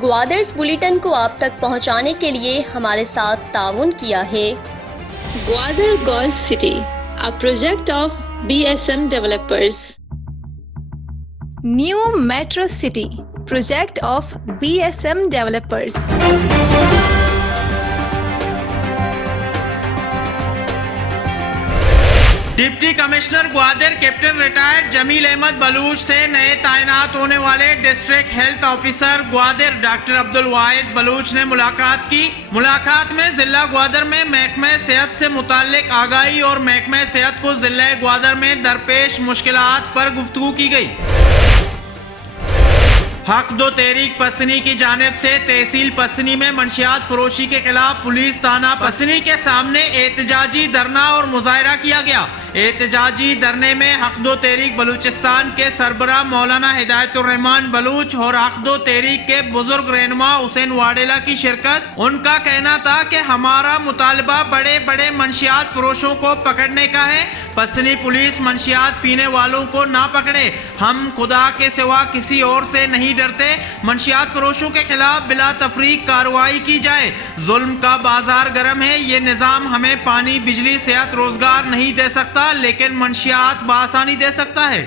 گوادرز bulletin کو آپ تک پہنچانے کے لیے ہمارے ساتھ تعاون کیا ہے Gwadar golf city, a project of BSM developers. New Metro City, project of BSM developers. Deputy commissioner Gwadar captain retired Jameel Ahmed Baloch سے نئے تعینات ہونے والے district health officer Gwadar doctor Abdul Wahid Baloch نے ملاقات کی۔ ملاقات میں ضلع گوادر میں محکمہ صحت سے متعلق آگاہی اور محکمہ صحت کو ضلع گوادر میں درپیش مشکلات پر گفتگو کی گئی۔ حق دو تحریک پسنی کی جانب سے تحصیل پسنی میں منشیات فروشی کے خلاف پولیس تھانہ پسنی کے سامنے احتجاجی دھرنا اور مظاہرہ کیا گیا۔ احتجاجی دھرنے میں حق دو تحریک بلوچستان کے سربراہ مولانا ہدایت الرحمان بلوچ اور حق دو تحریک کے بزرگ رہنما حسین واڈیلا کی شرکت۔ ان کا کہنا تھا کہ ہمارا مطالبہ بڑے بڑے منشیات فروشوں کو پکڑنے کا ہے، پسنی پولیس منشیات پینے والوں کو نہ پکڑے، ہم خدا کے سوا کسی اور سے نہیں ڈرتے، منشیات فروشوں کے خلاف بلا تفریق کارروائی کی جائے، ظلم کا بازار گرم ہے، یہ نظام ہمیں پانی بجلی صحت روزگار نہیں دے سکتا لیکن منشیات بآسانی دے سکتا ہے۔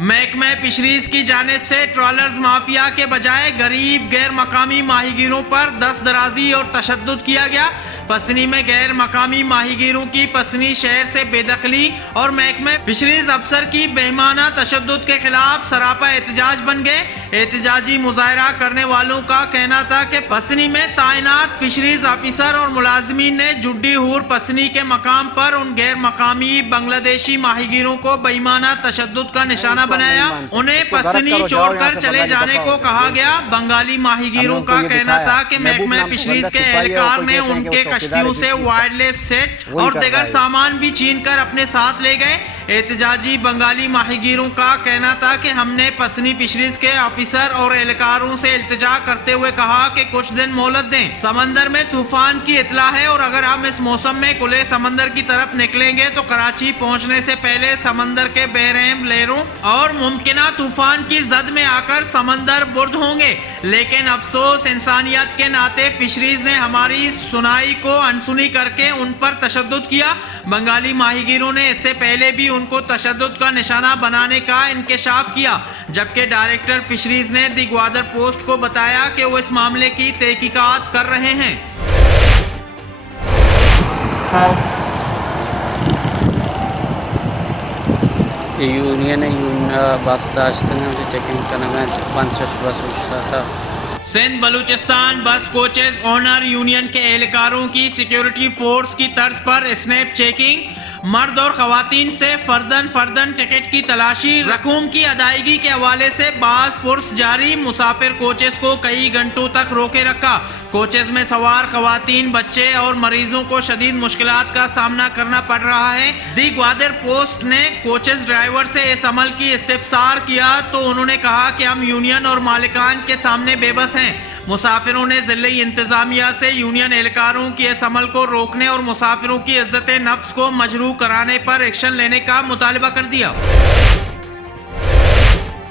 محکمہ فشریز کی جانب سے ٹرالرز مافیا کے بجائے غریب غیر مقامی ماہی گیروں پر دست درازی اور تشدد کیا گیا۔ پسنی میں غیر مقامی ماہی گیروں کی پسنی شہر سے بے دخلی اور محکمہ فشریز افسر کی بہیمانہ تشدد کے خلاف سراپا احتجاج بن گئے۔ احتجاجی مظاہرہ کرنے والوں کا کہنا تھا کہ پسنی میں تعینات فشریز آفیسر اور ملازمین نے جڈی ہور پسنی کے مقام پر ان غیر مقامی بنگلہ دیشی ماہی گیروں کو بہیمانہ تشدد کا نشانہ بنایا، انہیں پسنی چھوڑ کر چلے جانے کو کہا گیا۔ بنگالی ماہی گیروں کا کہنا تھا کہ محکمہ فشریز کے اہلکار نے ان کے کشتیوں سے وائرلیس سیٹ اور دیگر سامان بھی چھین کر اپنے ساتھ لے گئے۔ احتجاجی بنگالی ماہی گیروں کا کہنا تھا کہ ہم نے پسنی فشریز کے آفیسر اور اہلکاروں سے التجا کرتے ہوئے کہا کہ کچھ دن مہلت دیں، سمندر میں طوفان کی اطلاع ہے اور اگر ہم اس موسم میں کھلے سمندر کی طرف نکلیں گے تو کراچی پہنچنے سے پہلے سمندر کے بحرحم لہروں اور ممکنہ طوفان کی زد میں آ کر سمندر برد ہوں گے، لیکن افسوس انسانیت کے ناطے فشریز نے ہماری سنائی کو انسنی کر کے ان پر تشدد کیا۔ بنگالی ماہی گیروں نے اس سے پہلے بھی ان کو تشدد کا نشانہ بنانے کا انکشاف کیا، جبکہ ڈائریکٹر فشریز نے دی گوادر پوسٹ کو بتایا کہ وہ اس معاملے کی تحقیقات کر رہے ہیں۔ یونین بس داشتن چیکنگ کرنا تھا۔ سندھ بلوچستان بس کوچز اونر یونین کے اہلکاروں کی سیکیورٹی فورس کی طرز پر اسنیپ چیکنگ، مرد اور خواتین سے فردن ٹکٹ کی تلاشی، رقوم کی ادائیگی کے حوالے سے بعض پرس جاری، مسافر کوچز کو کئی گھنٹوں تک روکے رکھا، کوچز میں سوار خواتین، بچے اور مریضوں کو شدید مشکلات کا سامنا کرنا پڑ رہا ہے۔ دی گوادر پوسٹ نے کوچز ڈرائیور سے اس عمل کی استفسار کیا تو انہوں نے کہا کہ ہم یونین اور مالکان کے سامنے بے بس ہیں۔ مسافروں نے ضلعی انتظامیہ سے یونین اہلکاروں کی اس عمل کو روکنے اور مسافروں کی عزت نفس کو مجروح کرانے پر ایکشن لینے کا مطالبہ کر دیا۔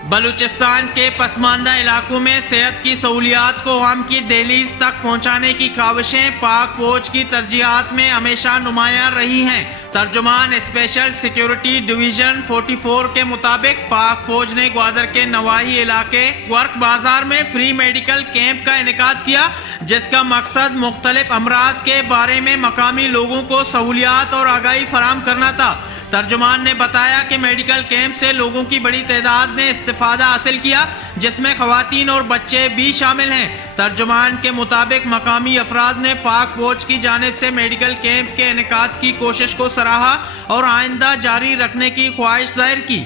بلوچستان کے پسماندہ علاقوں میں صحت کی سہولیات کو عوام کی دہلیز تک پہنچانے کی کاوشیں پاک فوج کی ترجیحات میں ہمیشہ نمایاں رہی ہیں۔ ترجمان اسپیشل سیکیورٹی ڈویژن 44 کے مطابق پاک فوج نے گوادر کے نواحی علاقے ورک بازار میں فری میڈیکل کیمپ کا انعقاد کیا، جس کا مقصد مختلف امراض کے بارے میں مقامی لوگوں کو سہولیات اور آگاہی فراہم کرنا تھا۔ ترجمان نے بتایا کہ میڈیکل کیمپ سے لوگوں کی بڑی تعداد نے استفادہ حاصل کیا، جس میں خواتین اور بچے بھی شامل ہیں۔ ترجمان کے مطابق مقامی افراد نے پاک فوج کی جانب سے میڈیکل کیمپ کے انعقاد کی کوشش کو سراہا اور آئندہ جاری رکھنے کی خواہش ظاہر کی۔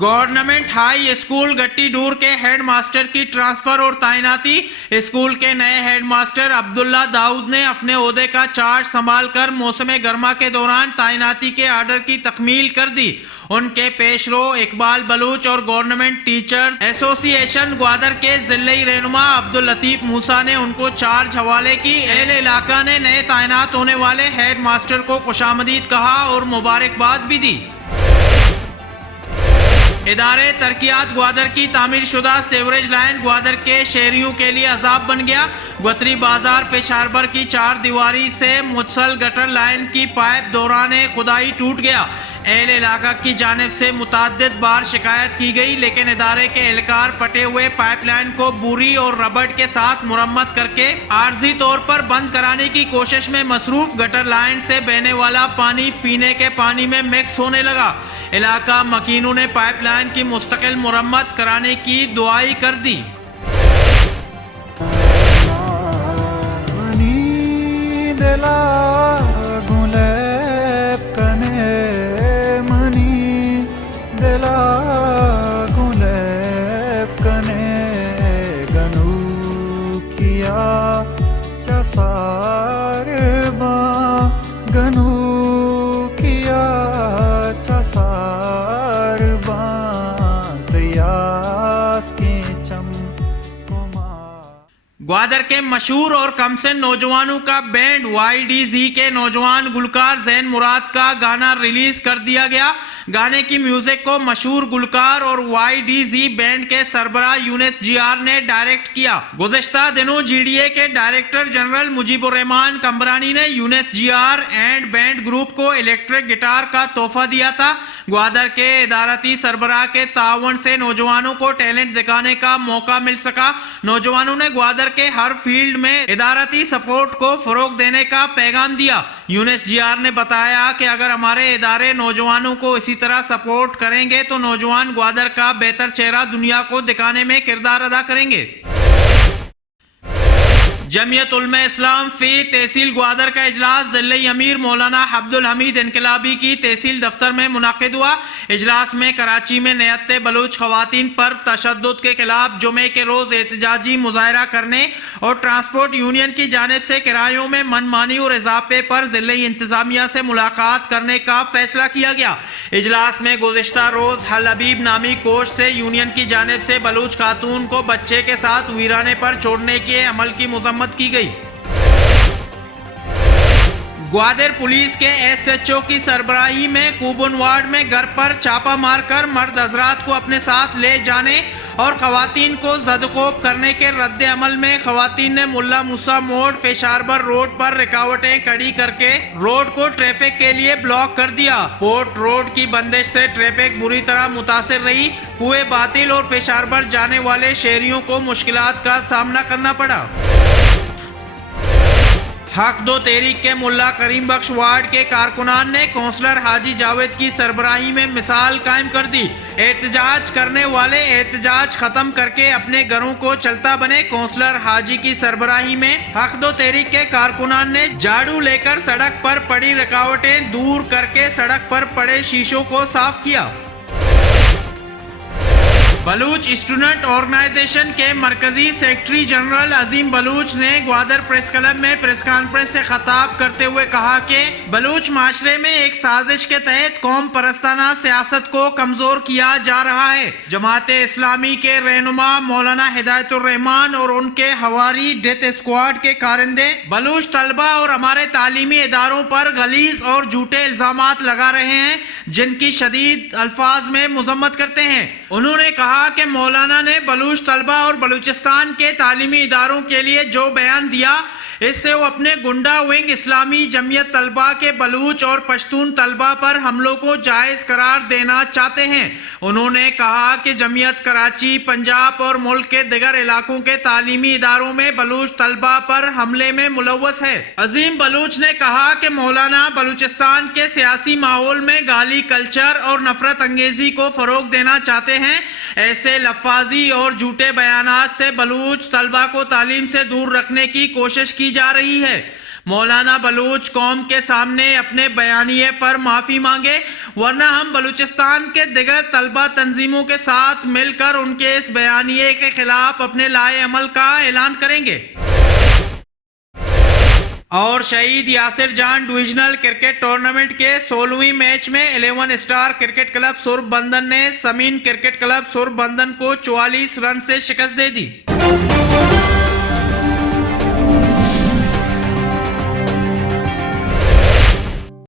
گورنمنٹ ہائی اسکول گٹی ڈور کے ہیڈ ماسٹر کی ٹرانسفر اور تعیناتی، اسکول کے نئے ہیڈ ماسٹر عبداللہ داؤد نے اپنے عہدے کا چارج سنبھال کر موسم گرما کے دوران تعیناتی کے آرڈر کی تکمیل کر دی۔ ان کے پیش رو اقبال بلوچ اور گورنمنٹ ٹیچرز ایسوسی ایشن گوادر کے ضلعی رہنما عبداللطیف موسیٰ نے ان کو چارج حوالے کی۔ اہل علاقہ نے نئے تعینات ہونے والے ہیڈ ماسٹر کو خوش آمدید کہا اور مبارکباد بھی دی۔ ادارے ترقیات گوادر کی تعمیر شدہ سیوریج لائن گوادر کے شہریوں کے لیے عذاب بن گیا. گوتری بازار پیش ہاربر کی 4 دیواری سے متصل گٹر لائن کی پائپ دوران کھدائی ٹوٹ گیا. اہل علاقہ کی جانب سے متعدد بار شکایت کی گئی لیکن ادارے کے اہلکار پھٹے ہوئے پائپ لائن کو بوری اور ربڑ کے ساتھ مرمت کر کے عارضی طور پر بند کرانے کی کوشش میں مصروف. گٹر لائن سے بہنے والا پانی پینے کے پانی میں مکس ہونے لگا. علاقہ مکینوں نے پائپ لائن کی مستقل مرمت کرانے کی دعائی کر دی. گوادر کے مشہور اور کمسن نوجوانوں کا بینڈ YDZ کے نوجوان گلوکار زین مراد کا گانا ریلیز کر دیا گیا. گانے کی میوزک کو مشہور گلوکار اور YDZ بینڈ کے سربراہ یونس GR نے ڈائریکٹ کیا. گزشتہ دنوں GDA کے ڈائریکٹر جنرل مجیب الرحمان کمبرانی نے یونس GR اینڈ بینڈ گروپ کو الیکٹرک گٹار کا تحفہ دیا تھا. گوادر کے ادارتی سربراہ کے تعاون سے نوجوانوں کو ٹیلنٹ دکھانے کا موقع مل سکا. نوجوانوں نے گوادر کے ہر فیلڈ میں ادارتی سپورٹ کو فروغ دینے کا پیغام دیا. یونس GR نے بتایا کہ اگر ہمارے ادارے نوجوانوں کو اسی طرح سپورٹ کریں گے تو نوجوان گوادر کا بہتر چہرہ دنیا کو دکھانے میں کردار ادا کریں گے. جمعیت علماء اسلام فی تحصیل گوادر کا اجلاس ضلعی امیر مولانا عبدالحمید انقلابی کی تحصیل دفتر میں منعقد ہوا. اجلاس میں کراچی میں نیت بلوچ خواتین پر تشدد کے خلاف جمعے کے روز احتجاجی مظاہرہ کرنے اور ٹرانسپورٹ یونین کی جانب سے کرایوں میں من مانی اور اضافے پر ضلعی انتظامیہ سے ملاقات کرنے کا فیصلہ کیا گیا. اجلاس میں گزشتہ روز حل حبیب نامی کوچ سے یونین کی جانب سے بلوچ خاتون کو بچے کے ساتھ ویرانے پر چھوڑنے کے عمل کی مذمت کی گئی. گوادر پولیس کے SHO کی سربراہی میں کوبن وارڈ میں گھر پر چھاپہ مار کر مرد حضرات کو اپنے ساتھ لے جانے اور خواتین کو زدوکوب کرنے کے رد عمل میں خواتین نے ملا موسیٰ موڑ پیش ہاربر روڈ پر رکاوٹیں کھڑی کر کے روڈ کو ٹریفک کے لیے بلاک کر دیا. پورٹ روڈ کی بندش سے ٹریفک بری طرح متاثر رہی. کوئے باطل اور پیش ہاربر جانے والے شہریوں کو مشکلات کا سامنا کرنا پڑا. حق دو تحریک کے ملا کریم بخش وارڈ کے کارکنان نے کونسلر حاجی جاوید کی سربراہی میں مثال قائم کر دی. احتجاج کرنے والے احتجاج ختم کر کے اپنے گھروں کو چلتا بنے. کونسلر حاجی کی سربراہی میں حق دو تحریک کے کارکنان نے جھاڑو لے کر سڑک پر پڑی رکاوٹیں دور کر کے سڑک پر پڑے شیشوں کو صاف کیا. بلوچ اسٹوڈنٹ آرگنائزیشن کے مرکزی سیکرٹری جنرل عظیم بلوچ نے گوادر پریس کلب میں پریس کانفرنس سے خطاب کرتے ہوئے کہا کہ بلوچ معاشرے میں ایک سازش کے تحت قوم پرستانہ سیاست کو کمزور کیا جا رہا ہے. جماعت اسلامی کے رہنما مولانا ہدایت الرحمان اور ان کے حواری ڈیتھ اسکواڈ کے کارندے بلوچ طلبہ اور ہمارے تعلیمی اداروں پر غلیظ اور جھوٹے الزامات لگا رہے ہیں جن کی شدید الفاظ میں مذمت کرتے ہیں. انہوں نے کہا کہ مولانا نے بلوچ طلبہ اور بلوچستان کے تعلیمی اداروں کے لیے جو بیان دیا اس سے وہ اپنے گنڈا ونگ اسلامی جمعیت طلبہ کے بلوچ اور پشتون طلبہ پر حملوں کو جائز قرار دینا چاہتے ہیں. انہوں نے کہا کہ جمعیت کراچی، پنجاب اور ملک کے دیگر علاقوں کے تعلیمی اداروں میں بلوچ طلبہ پر حملے میں ملوث ہے. عظیم بلوچ نے کہا کہ مولانا بلوچستان کے سیاسی ماحول میں گالی کلچر اور نفرت انگیزی کو فروغ دینا چاہتے ہیں. ایسے لفاظی اور جھوٹے بیانات سے بلوچ طلبہ کو تعلیم سے دور رکھنے کی کوشش کی جا رہی ہے. مولانا بلوچ قوم کے سامنے اپنے بیانیے پر معافی مانگے ورنہ ہم بلوچستان کے دیگر طلبہ تنظیموں کے ساتھ مل کر ان کے اس بیانیے کے خلاف اپنے لائے عمل کا اعلان کریں گے. اور شہید یاسر جان ڈویژنل کرکٹ ٹورنامنٹ کے 16ویں میچ میں 11 اسٹار کرکٹ کلب سورب بندن نے سمین کرکٹ کلب سورب بندن کو 44 رن سے شکست دے دی.